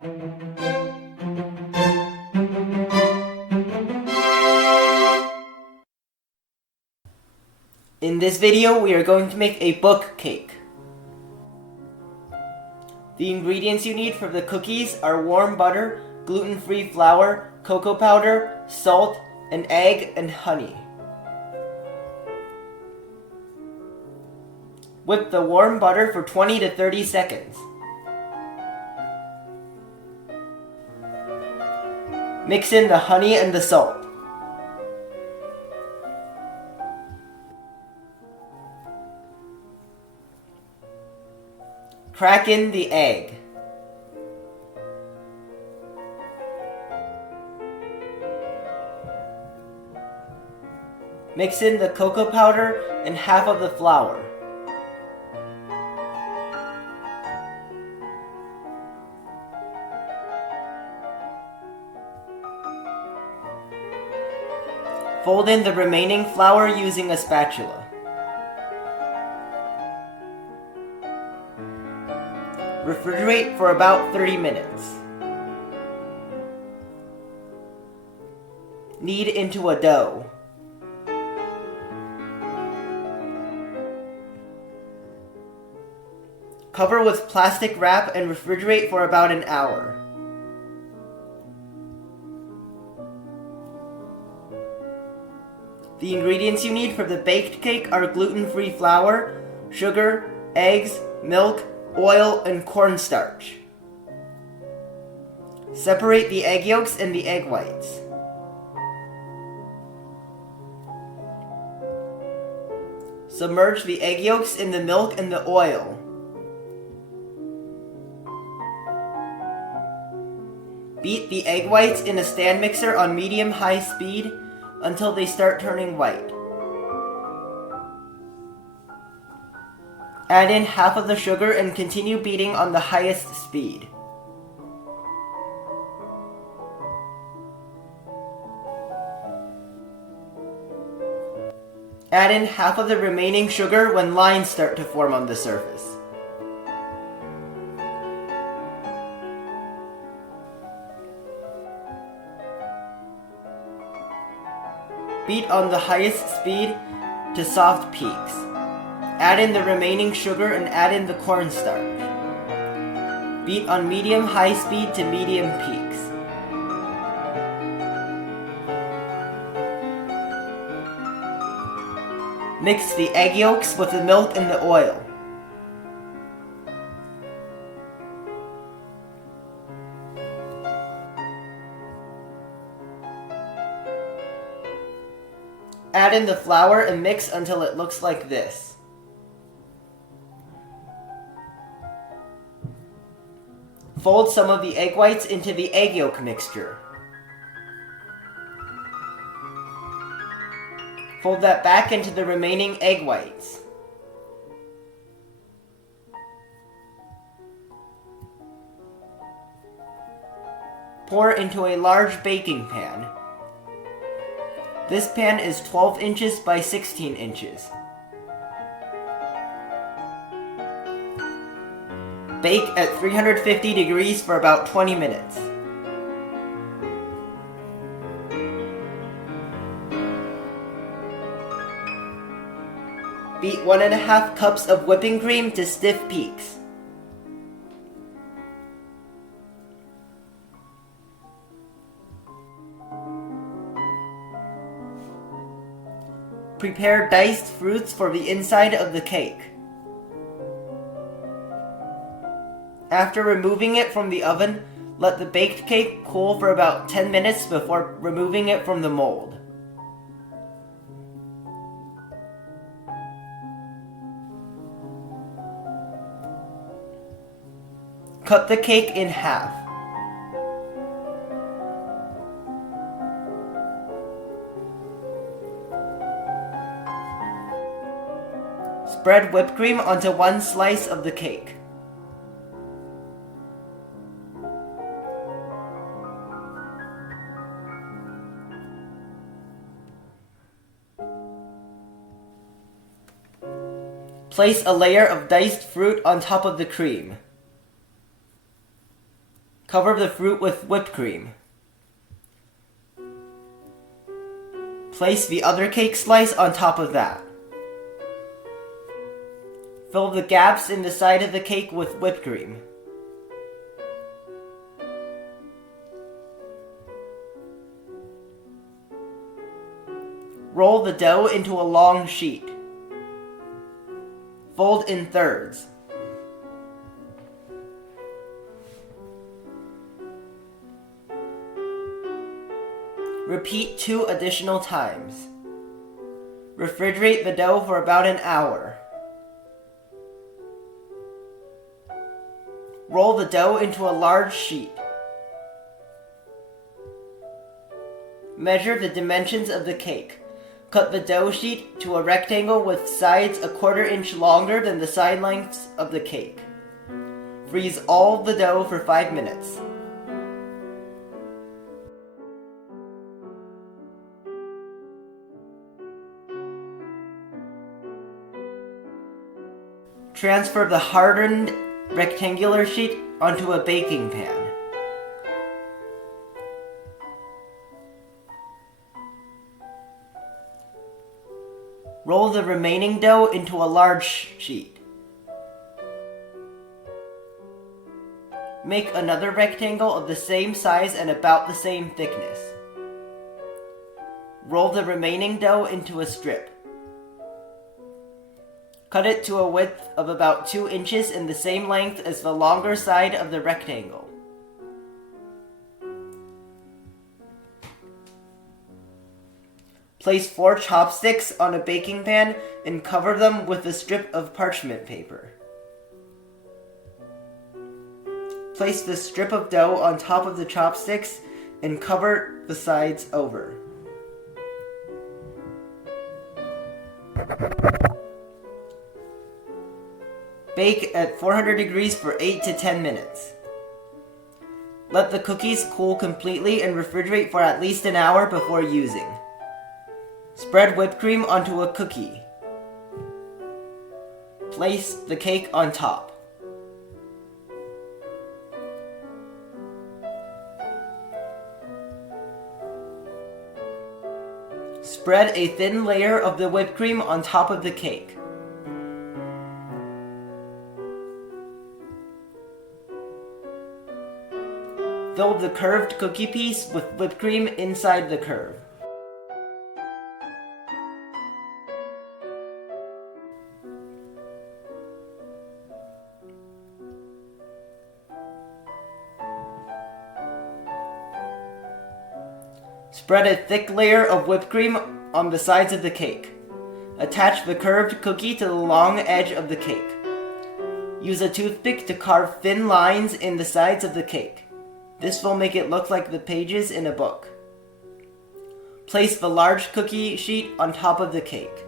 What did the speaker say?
In this video, we are going to make a book cake. The ingredients you need for the cookies are warm butter, gluten-free flour, cocoa powder, salt, an egg, and honey. Whip the warm butter for 20 to 30 seconds. Mix in the honey and the salt. Crack in the egg. Mix in the cocoa powder and half of the flour. Fold in the remaining flour using a spatula. Refrigerate for about 30 minutes. Knead into a dough. Cover with plastic wrap and refrigerate for about an hour. The ingredients you need for the baked cake are gluten-free flour, sugar, eggs, milk, oil, and cornstarch. Separate the egg yolks and the egg whites. Submerge the egg yolks in the milk and the oil. Beat the egg whites in a stand mixer on medium-high speed until they start turning white. Add in half of the sugar and continue beating on the highest speed. Add in half of the remaining sugar when lines start to form on the surface. Beat on the highest speed to soft peaks. Add in the remaining sugar and add in the cornstarch. Beat on medium-high speed to medium peaks. Mix the egg yolks with the milk and the oil. Add in the flour and mix until it looks like this. Fold some of the egg whites into the egg yolk mixture. Fold that back into the remaining egg whites. Pour into a large baking pan. This pan is 12 inches by 16 inches. Bake at 350 degrees for about 20 minutes. Beat 1.5 cups of whipping cream to stiff peaks. Prepare diced fruits for the inside of the cake. After removing it from the oven, let the baked cake cool for about 10 minutes before removing it from the mold. Cut the cake in half. Spread whipped cream onto one slice of the cake. Place a layer of diced fruit on top of the cream. Cover the fruit with whipped cream. Place the other cake slice on top of that. Fill the gaps in the side of the cake with whipped cream. Roll the dough into a long sheet. Fold in thirds. Repeat 2 additional times. Refrigerate the dough for about an hour. Roll the dough into a large sheet. Measure the dimensions of the cake. Cut the dough sheet to a rectangle with sides a 1/4 inch longer than the side lengths of the cake. Freeze all the dough for 5 minutes. Transfer the hardened rectangular sheet onto a baking pan. Roll the remaining dough into a large sheet. Make another rectangle of the same size and about the same thickness. Roll the remaining dough into a strip. Cut it to a width of about 2 inches in the same length as the longer side of the rectangle. Place 4 chopsticks on a baking pan and cover them with a strip of parchment paper. Place the strip of dough on top of the chopsticks and cover the sides over. Bake at 400 degrees for 8 to 10 minutes. Let the cookies cool completely and refrigerate for at least an hour before using. Spread whipped cream onto a cookie. Place the cake on top. Spread a thin layer of the whipped cream on top of the cake. Fill the curved cookie piece with whipped cream inside the curve. Spread a thick layer of whipped cream on the sides of the cake. Attach the curved cookie to the long edge of the cake. Use a toothpick to carve thin lines in the sides of the cake. This will make it look like the pages in a book. Place the large cookie sheet on top of the cake.